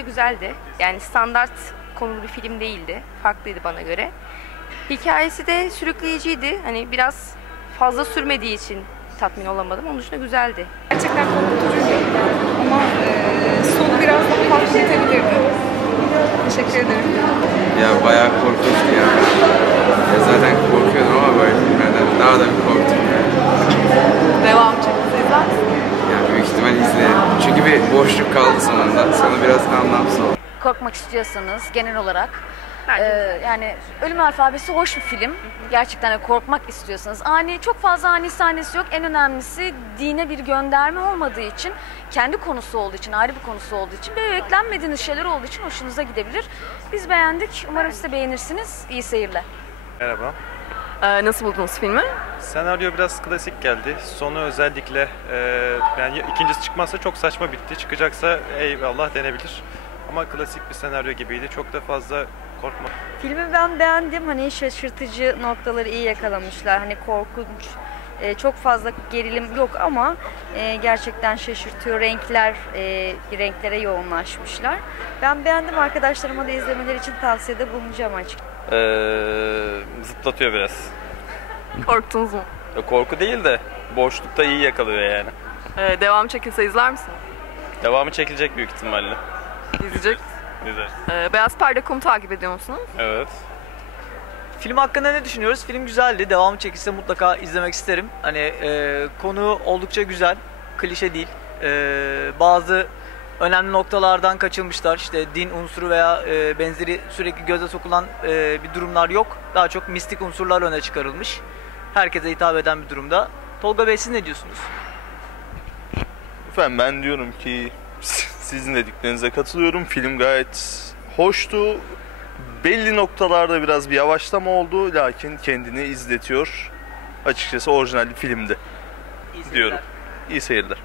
güzeldi. Yani standart konulu bir film değildi. Farklıydı bana göre. Hikayesi de sürükleyiciydi. Hani biraz fazla sürmediği için tatmin olamadım. Onun dışında güzeldi. Gerçekten korkutucuydu ama e, sonu biraz daha hafifletebilirdi. Teşekkür ederim. Ya bayağı korkunçtu ya. ya zaten korkuyordum ama böyle filmlerden daha da bir korktum yani. Devam çıktı izler misin? Ya büyük ihtimal izlerim. Çünkü bir boşluk sonunda. Sonu biraz anlamsız oldu. korkmak istiyorsanız genel olarak Bence e, yani Ölüm Alfabesi hoş bir film. Gerçekten de korkmak istiyorsanız. Ani çok fazla ani sahnesi yok. En önemlisi dine bir gönderme olmadığı için, kendi konusu olduğu için, ayrı bir konusu olduğu için ve beklenmediğiniz şeyler olduğu için hoşunuza gidebilir. Biz beğendik. Umarım siz de beğenirsiniz. İyi seyirler. Merhaba. Ee, nasıl buldunuz filmi? Senaryo biraz klasik geldi. Sonu özellikle e, yani ikincisi çıkmazsa çok saçma bitti. Çıkacaksa eyvallah denebilir. Ama klasik bir senaryo gibiydi. Çok da fazla korkma. Filmi ben beğendim. Hani şaşırtıcı noktaları iyi yakalamışlar. Hani korkunç, e, çok fazla gerilim yok ama e, gerçekten şaşırtıyor. Renkler, e, renklere yoğunlaşmışlar. Ben beğendim. Arkadaşlarıma da izlemeleri için tavsiyede bulunacağım açık. Ee, zıplatıyor biraz. Korktunuz mu? Ya Korku değil de boşlukta iyi yakalıyor yani. Ee, devam çekilse izler misin? Devamı çekilecek büyük ihtimalle. İzleyecek. Güzel. Ee, Beyaz Perde.com'u takip ediyor musunuz? Evet. Film hakkında ne düşünüyoruz? Film güzeldi. Devamı çekilse mutlaka izlemek isterim. Hani e, konu oldukça güzel. Klişe değil. E, bazı önemli noktalardan kaçılmışlar. İşte din unsuru veya e, benzeri sürekli göze sokulan e, bir durumlar yok. Daha çok mistik unsurlar öne çıkarılmış. Herkese hitap eden bir durumda. Tolga Bey siz ne diyorsunuz? Efendim ben diyorum ki sizin dediklerinize katılıyorum. Film gayet hoştu. Belli noktalarda biraz bir yavaşlama oldu lakin kendini izletiyor. Açıkçası orijinal bir filmdi İyi diyorum. İyi seyirler.